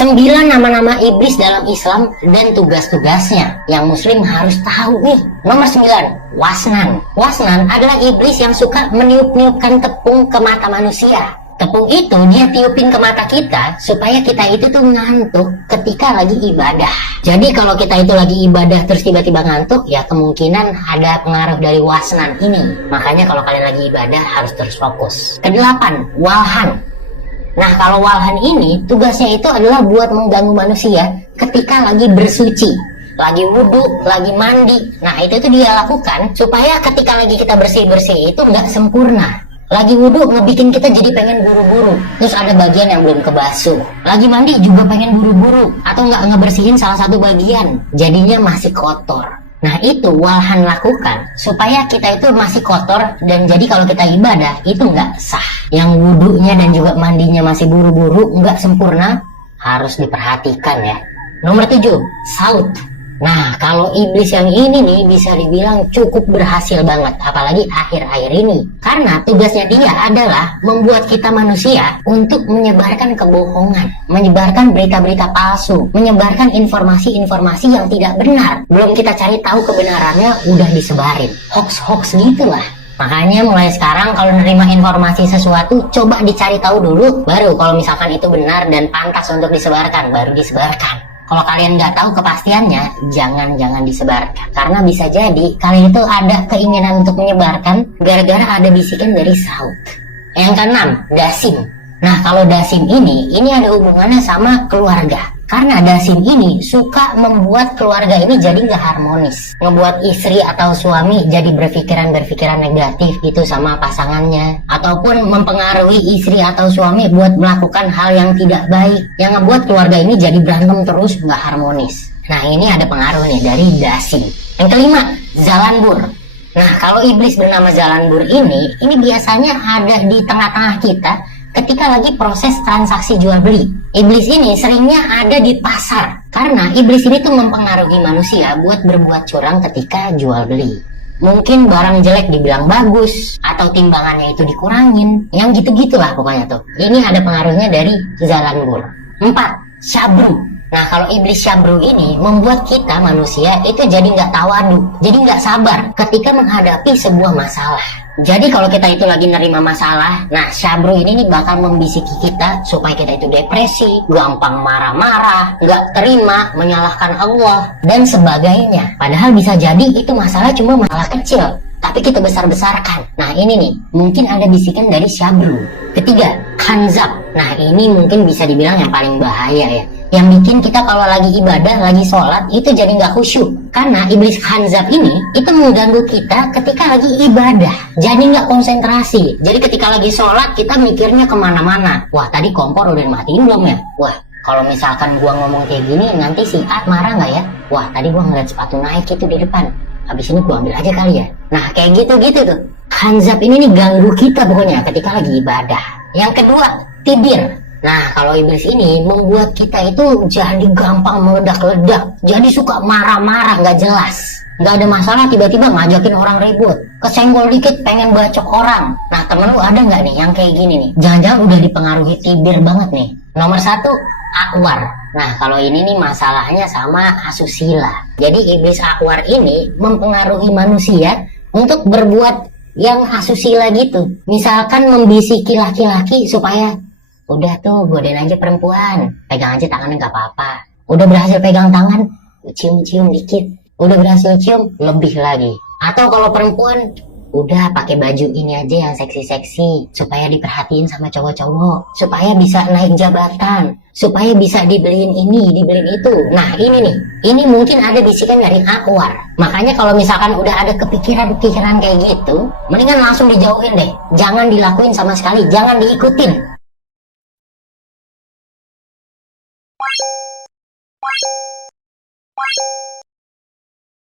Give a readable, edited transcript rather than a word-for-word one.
9 nama-nama iblis dalam Islam dan tugas-tugasnya yang muslim harus tahu nih. Nomor 9, Wasnan. Wasnan adalah iblis yang suka meniup-niupkan tepung ke mata manusia. Tepung itu dia tiupin ke mata kita supaya kita itu tuh ngantuk ketika lagi ibadah. Jadi kalau kita itu lagi ibadah terus tiba-tiba ngantuk, ya kemungkinan ada pengaruh dari wasnan ini. Makanya kalau kalian lagi ibadah harus terus fokus. Kedelapan, Walhan. Nah, kalau walhan ini tugasnya itu adalah buat mengganggu manusia ketika lagi bersuci, lagi wudhu, lagi mandi. Nah, itu tuh dia lakukan supaya ketika lagi kita bersih-bersih itu nggak sempurna. Lagi wudhu ngebikin kita jadi pengen buru-buru, terus ada bagian yang belum kebasuh. Lagi mandi juga pengen buru-buru, atau nggak ngebersihin salah satu bagian, jadinya masih kotor. Nah, itu walhan lakukan supaya kita itu masih kotor, dan jadi kalau kita ibadah itu nggak sah. Yang wudhunya dan juga mandinya masih buru-buru, nggak sempurna, harus diperhatikan ya. Nomor 7, Saut. Nah, kalau iblis yang ini nih bisa dibilang cukup berhasil banget, apalagi akhir-akhir ini. Karena tugasnya dia adalah membuat kita manusia untuk menyebarkan kebohongan, menyebarkan berita-berita palsu, menyebarkan informasi-informasi yang tidak benar. Belum kita cari tahu kebenarannya, udah disebarin. Hoax-hoax gitulah. Makanya mulai sekarang kalau nerima informasi sesuatu, coba dicari tahu dulu, baru kalau misalkan itu benar dan pantas untuk disebarkan, baru disebarkan. Kalau kalian nggak tahu kepastiannya, jangan disebarkan. Karena bisa jadi kalian itu ada keinginan untuk menyebarkan gara-gara ada bisikan dari Saut. Yang keenam, Dasim. Nah, kalau Dasim ini ada hubungannya sama keluarga. Karena Dasim ini suka membuat keluarga ini jadi nggak harmonis. Ngebuat istri atau suami jadi berpikiran negatif gitu sama pasangannya. Ataupun mempengaruhi istri atau suami buat melakukan hal yang tidak baik. Yang ngebuat keluarga ini jadi berantem terus, nggak harmonis. Nah, ini ada pengaruhnya dari Dasim. Yang kelima, Zalanbur. Nah, kalau iblis bernama Zalanbur ini biasanya ada di tengah-tengah kita ketika lagi proses transaksi jual beli. Iblis ini seringnya ada di pasar karena iblis ini tuh mempengaruhi manusia buat berbuat curang ketika jual beli. Mungkin barang jelek dibilang bagus, atau timbangannya itu dikurangin, yang gitu-gitulah pokoknya tuh. Ini ada pengaruhnya dari Zalanbur. 4, Syabru. Nah, kalau iblis Syabru ini membuat kita manusia itu jadi nggak tawadu, jadi nggak sabar ketika menghadapi sebuah masalah. Jadi kalau kita itu lagi nerima masalah, nah Syabru ini bakal membisiki kita supaya kita itu depresi, gampang marah-marah, nggak terima, menyalahkan Allah, dan sebagainya. Padahal bisa jadi itu masalah cuma masalah kecil, tapi kita besar-besarkan. Nah, ini nih, mungkin ada bisikan dari Syabru. Ketiga, Khanzab. Nah, ini mungkin bisa dibilang yang paling bahaya ya. Yang bikin kita kalau lagi ibadah, lagi sholat, itu jadi nggak khusyuk. Karena iblis Khanzab ini, itu mengganggu kita ketika lagi ibadah. Jadi nggak konsentrasi. Jadi ketika lagi sholat, kita mikirnya kemana-mana. Wah, tadi kompor udah dimatiin belum ya? Wah, kalau misalkan gua ngomong kayak gini, nanti si A marah nggak ya? Wah, tadi gua ngeliat sepatu naik itu di depan. Habis ini gua ambil aja kali ya. Nah, kayak gitu-gitu tuh. Khanzab ini nih ganggu kita pokoknya ketika lagi ibadah. Yang kedua, Tidir. Nah, kalau iblis ini membuat kita itu jadi gampang meledak-ledak, jadi suka marah-marah nggak jelas, nggak ada masalah tiba-tiba ngajakin orang ribut, kesenggol dikit pengen bacok orang. Nah, temen lu ada nggak nih yang kayak gini nih? Jangan-jangan udah dipengaruhi Tidir banget nih. Nomor 1, Akwar. Nah, kalau ini nih masalahnya sama asusila. Jadi iblis Akwar ini mempengaruhi manusia untuk berbuat yang asusila gitu. Misalkan membisiki laki-laki supaya udah tuh godain aja perempuan, pegang aja tangannya nggak apa-apa. Udah berhasil pegang tangan, cium-cium dikit. Udah berhasil cium, lebih lagi. Atau kalau perempuan, udah pakai baju ini aja yang seksi-seksi supaya diperhatiin sama cowok-cowok, supaya bisa naik jabatan, supaya bisa dibeliin ini, dibeliin itu. Nah, ini nih, ini mungkin ada bisikan dari Akwar. Makanya kalau misalkan udah ada kepikiran-pikiran kayak gitu, mendingan langsung dijauhin deh. Jangan dilakuin sama sekali, jangan diikutin.